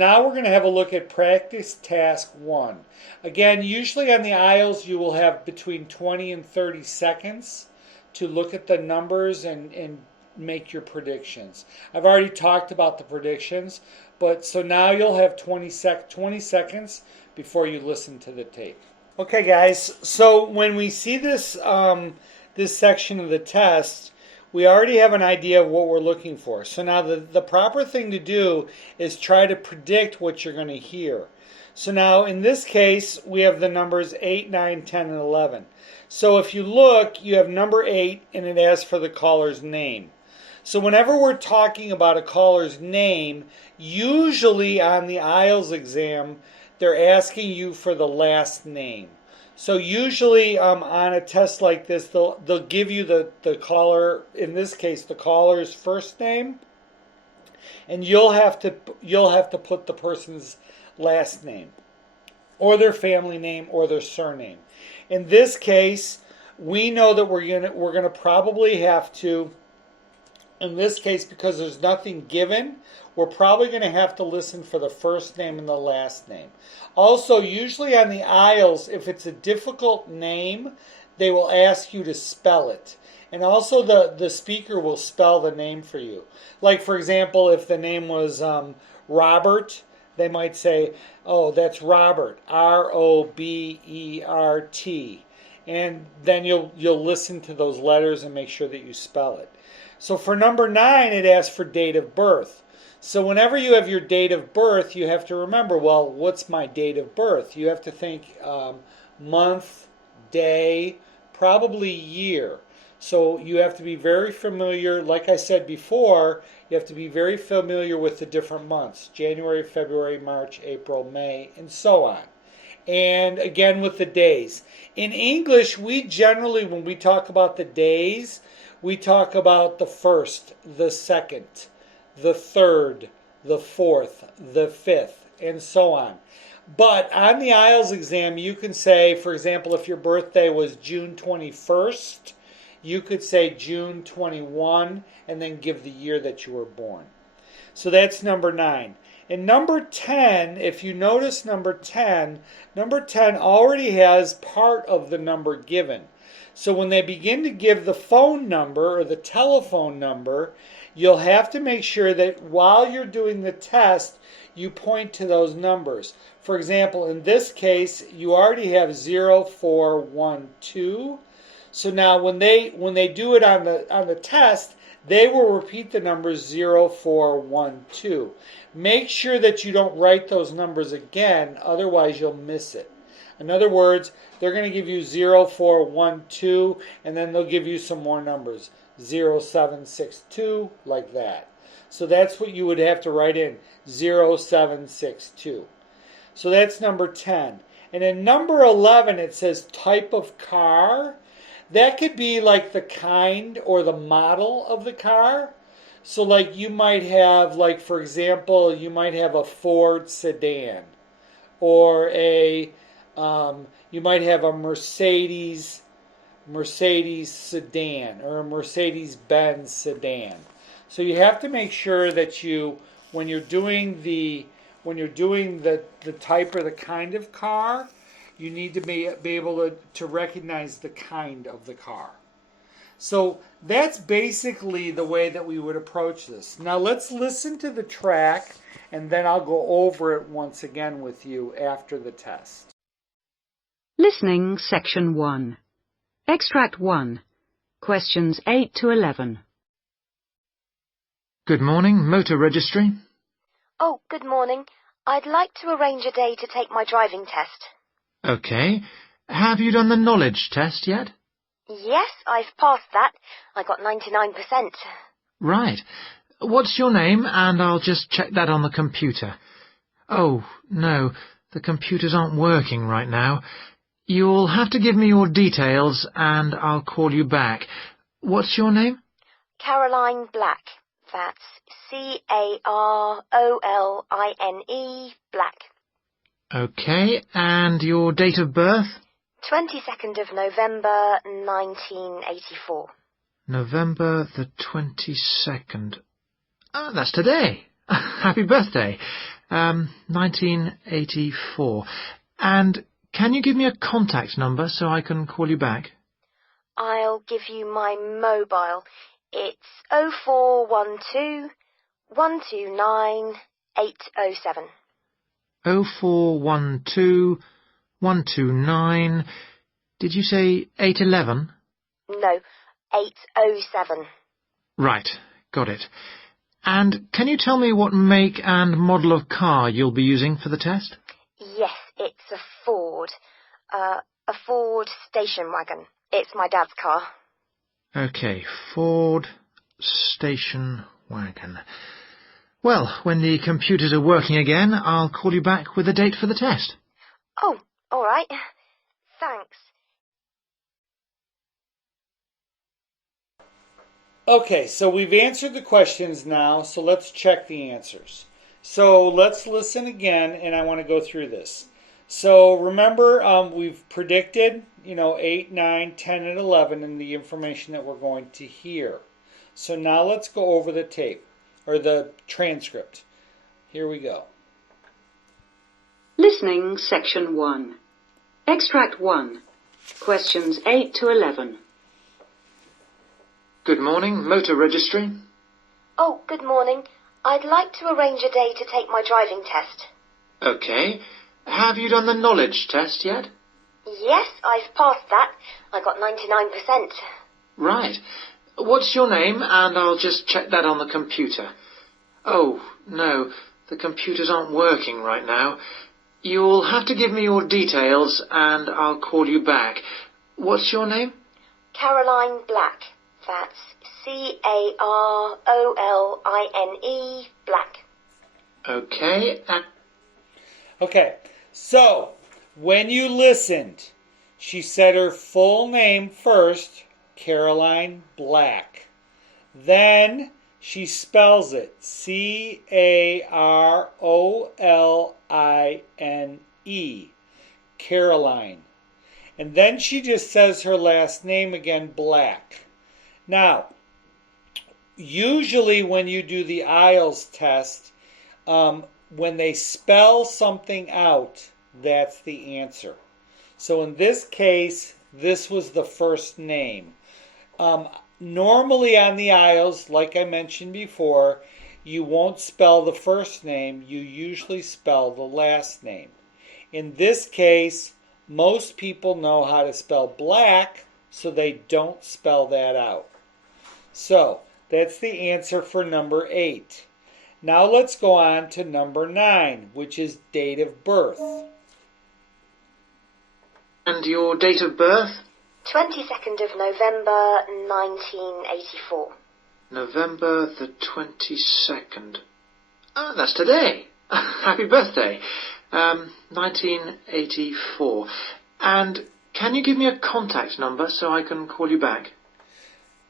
now we're going to have a look at practice task 1. Again, usually on the IELTS you will have between 20 and 30 seconds to look at the numbers and make your predictions. I've already talked about the predictions, but so now you'll have 20 seconds before you listen to the tape. Okay guys, so when we see this, this section of the test, we already have an idea of what we're looking for. So now the proper thing to do is try to predict what you're going to hear. So now in this case, we have the numbers 8, 9, 10, and 11. So if you look, you have number 8, and it asks for the caller's name. So whenever we're talking about a caller's name, usually on the IELTS exam, they're asking you for the last name. So usually on a test like this, they'll give you the caller, in this case, the caller's first name, and you'll have to put the person's last name, or their family name, or their surname. In this case, we know that we're gonna probably have to, in this case, because there's nothing given, we're probably going to have to listen for the first name and the last name. Also, usually on the IELTS, if it's a difficult name, they will ask you to spell it. And also the speaker will spell the name for you. Like, for example, if the name was Robert, they might say, oh, that's Robert, R-O-B-E-R-T. And then you'll listen to those letters and make sure that you spell it. So for number 9, it asks for date of birth. So whenever you have your date of birth, you have to remember, well, what's my date of birth? You have to think month, day, probably year. So you have to be very familiar, like I said before, you have to be very familiar with the different months. January, February, March, April, May, and so on. And again with the days. In English, we generally, when we talk about the days, we talk about the 1st, the 2nd, the 3rd, the 4th, the 5th, and so on. But on the IELTS exam, you can say, for example, if your birthday was June 21st, you could say June 21 and then give the year that you were born. So that's number 9. And number 10, if you notice number 10 already has part of the number given. So when they begin to give the phone number or the telephone number, you'll have to make sure that while you're doing the test, you point to those numbers. For example, in this case, you already have 0412. So now when they do it on the test, they will repeat the numbers 0412. Make sure that you don't write those numbers again, otherwise you'll miss it. In other words, they're going to give you 0412, and then they'll give you some more numbers, 0762, like that. So that's what you would have to write in, 0762. So that's number 10. And in number 11, it says type of car. That could be like the kind or the model of the car. So like you might have, like for example, you might have a Ford sedan, or you might have a Mercedes sedan, or a Mercedes-Benz sedan. So you have to make sure that when you're doing the type or the kind of car, you need to be able to recognize the kind of the car. So that's basically the way that we would approach this. Now let's listen to the track, and then I'll go over it once again with you after the test. Listening Section 1. Extract 1. Questions 8 to 11. Good morning, motor registry. Oh, good morning. I'd like to arrange a day to take my driving test. Okay. Have you done the knowledge test yet? Yes, I've passed that. I got 99%. Right. What's your name? And I'll just check that on the computer. Oh, no, the computers aren't working right now. You'll have to give me your details and I'll call you back. What's your name? Caroline Black. That's Caroline Black. Okay, and your date of birth? 22nd of November, 1984. November the 22nd. Oh, that's today. Happy birthday. 1984. And can you give me a contact number so I can call you back? I'll give you my mobile. It's 0412 129 807. 0412 129... Did you say 811? No, 807. Right, got it. And can you tell me what make and model of car you'll be using for the test? Yes, it's a Ford. A Ford station wagon. It's my dad's car. OK, Ford station wagon. Well, when the computers are working again, I'll call you back with a date for the test. Oh, all right. Thanks. Okay, so we've answered the questions now, so let's check the answers. So let's listen again, and I want to go through this. So remember, we've predicted, 8, 9, 10, and 11 in the information that we're going to hear. So now let's go over the tape, or the transcript. Here we go. Listening Section 1. Extract 1. Questions 8 to 11. Good morning, motor registry. Oh, good morning. I'd like to arrange a day to take my driving test. OK. Have you done the knowledge test yet? Yes, I've passed that. I got 99%. Right. What's your name? And I'll just check that on the computer. Oh, no, the computers aren't working right now. You'll have to give me your details and I'll call you back. What's your name? Caroline Black. That's Caroline Black. OK. Okay, so when you listened, she said her full name first, Caroline Black. Then she spells it, Caroline, Caroline. And then she just says her last name again, Black. Now, usually when you do the IELTS test, when they spell something out, that's the answer. So in this case, this was the first name. Normally on the IELTS, like I mentioned before, you won't spell the first name, you usually spell the last name. In this case, most people know how to spell black, so they don't spell that out. So, that's the answer for number 8. Now let's go on to number 9, which is date of birth. And your date of birth? 22nd of November, 1984. November the 22nd. Ah, that's today. Happy birthday. 1984. And can you give me a contact number so I can call you back?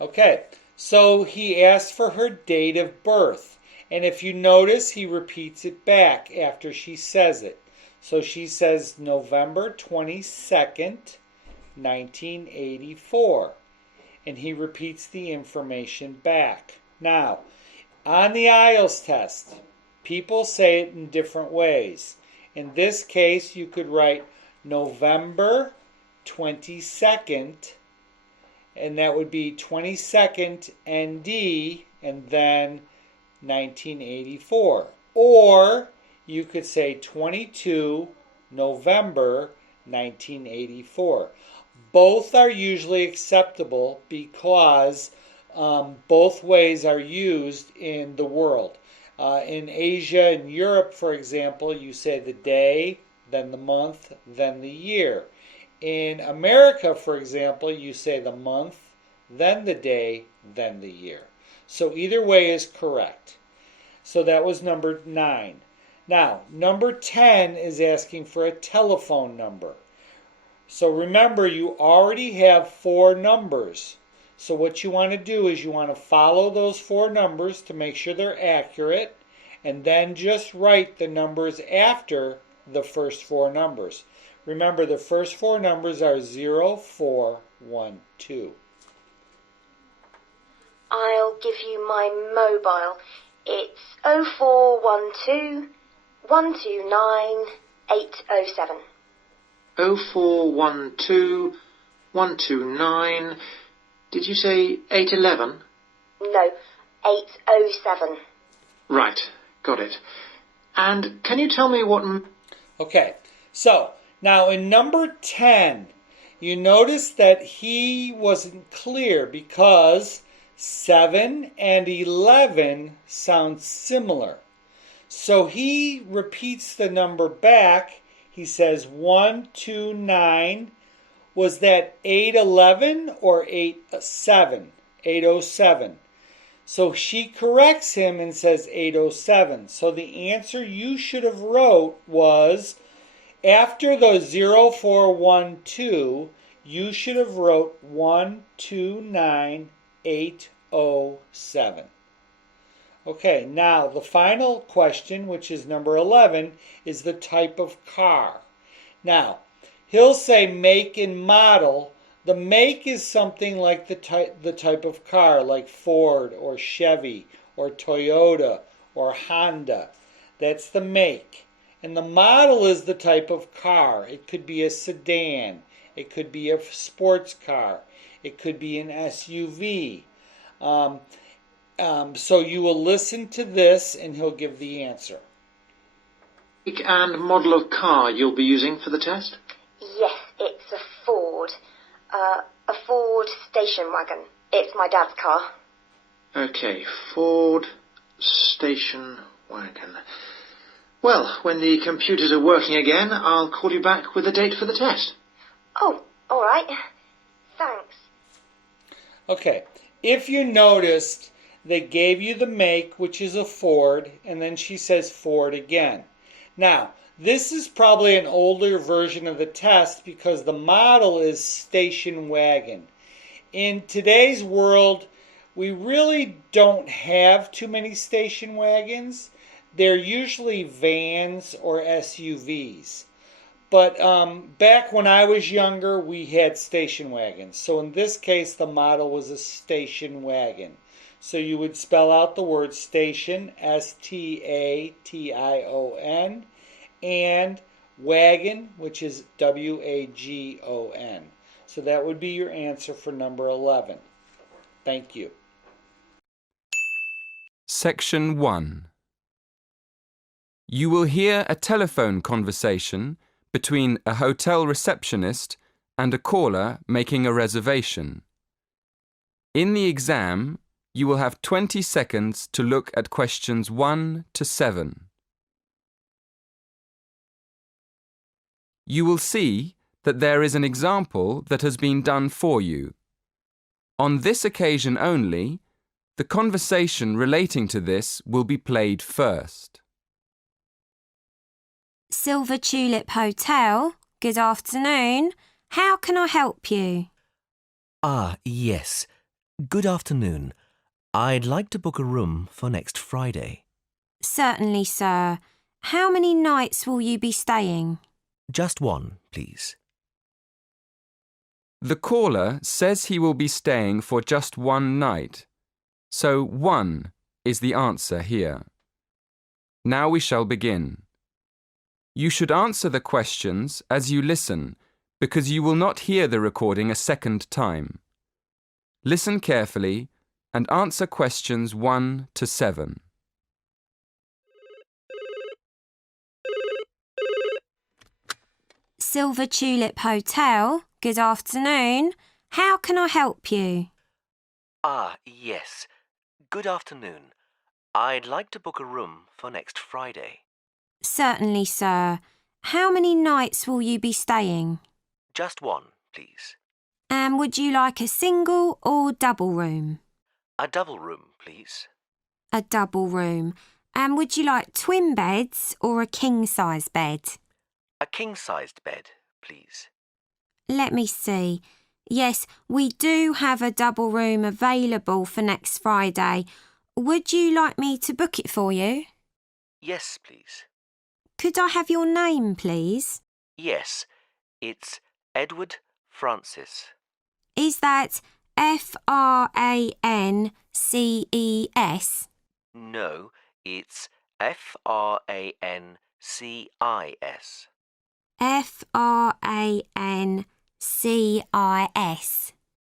Okay, so he asked for her date of birth. And if you notice, he repeats it back after she says it. So she says November 22nd, 1984. And he repeats the information back. Now, on the IELTS test, people say it in different ways. In this case, you could write November 22nd, and that would be 22nd ND, and then 1984. Or you could say 22 November 1984. Both are usually acceptable because both ways are used in the world. In Asia and Europe, for example, you say the day, then the month, then the year. In America, for example, you say the month, then the day, then the year. So either way is correct. So that was number 9. Now, number 10 is asking for a telephone number. So remember, you already have 4 numbers. So what you want to do is you want to follow those 4 numbers to make sure they're accurate, and then just write the numbers after the first 4 numbers. Remember, the first 4 numbers are 0412. I'll give you my mobile. It's 0412 129807. 0412 129. Did you say 811? No, 807. Right, got it. And can you tell me what... Okay, so now in number 10, you notice that he wasn't clear because 7 and 11 sound similar. So he repeats the number back. He says 129. Was that 811 or 87? 807. So she corrects him and says 807. So the answer you should have wrote was, after the 0412, you should have wrote 129807. Okay, now the final question, which is number 11, is the type of car. Now, he'll say make and model. The make is something like the type of car, like Ford or Chevy or Toyota or Honda. That's the make. And the model is the type of car. It could be a sedan. It could be a sports car. It could be an SUV. So you will listen to this and he'll give the answer. Make and model of car you'll be using for the test? Yes, it's a Ford. A Ford station wagon. It's my dad's car. Okay, Ford station wagon. Well, when the computers are working again, I'll call you back with a date for the test. Oh, all right. Thanks. Okay, if you noticed, they gave you the make, which is a Ford, and then she says Ford again. Now, this is probably an older version of the test because the model is station wagon. In today's world, we really don't have too many station wagons. They're usually vans or SUVs. But back when I was younger, we had station wagons. So in this case, the model was a station wagon. So you would spell out the word station, S-T-A-T-I-O-N, and wagon, which is W-A-G-O-N. So that would be your answer for number 11. Thank you. Section 1. You will hear a telephone conversation between a hotel receptionist and a caller making a reservation. In the exam, you will have 20 seconds to look at questions 1 to 7. You will see that there is an example that has been done for you. On this occasion only, the conversation relating to this will be played first. Silver Tulip Hotel, good afternoon. How can I help you? Ah, yes. Good afternoon. I'd like to book a room for next Friday. Certainly, sir. How many nights will you be staying? Just one, please. The caller says he will be staying for just one night, so 1 is the answer here. Now we shall begin. You should answer the questions as you listen, because you will not hear the recording a second time. Listen carefully and answer questions 1 to 7. Silver Tulip Hotel, good afternoon. How can I help you? Ah, yes. Good afternoon. I'd like to book a room for next Friday. Certainly, sir. How many nights will you be staying? Just one, please. And would you like a single or double room? A double room, please. A double room. And would you like twin beds or a king-size bed? A king-sized bed, please. Let me see. Yes, we do have a double room available for next Friday. Would you like me to book it for you? Yes, please. Could I have your name, please? Yes, it's Edward Francis. Is that Frances? No, it's Frances. Francis.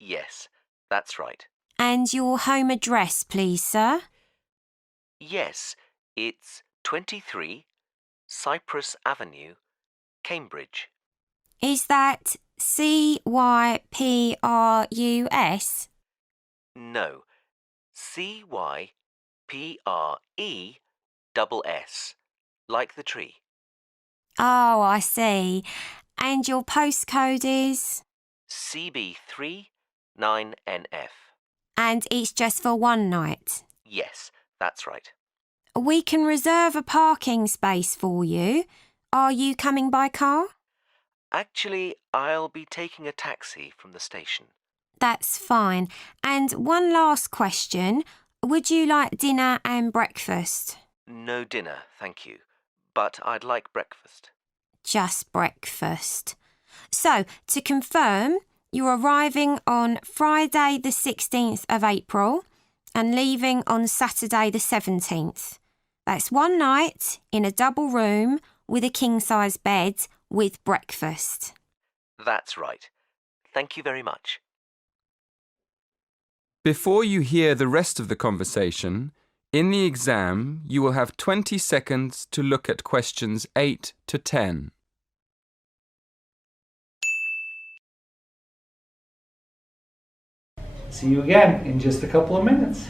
Yes, that's right. And your home address, please, sir? Yes, it's 23 Cypress Avenue, Cambridge. Is that Cyprus? No, Cypreess, like the tree. Oh, I see. And your postcode is? CB3 9NF. And it's just for one night? Yes, that's right. We can reserve a parking space for you. Are you coming by car? Actually, I'll be taking a taxi from the station. That's fine. And one last question. Would you like dinner and breakfast? No dinner, thank you. But I'd like breakfast. Just breakfast. So, to confirm, you're arriving on Friday the 16th of April and leaving on Saturday the 17th. That's one night in a double room with a king-size bed with breakfast. That's right. Thank you very much. Before you hear the rest of the conversation, in the exam you will have 20 seconds to look at questions 8 to 10. See you again in just a couple of minutes.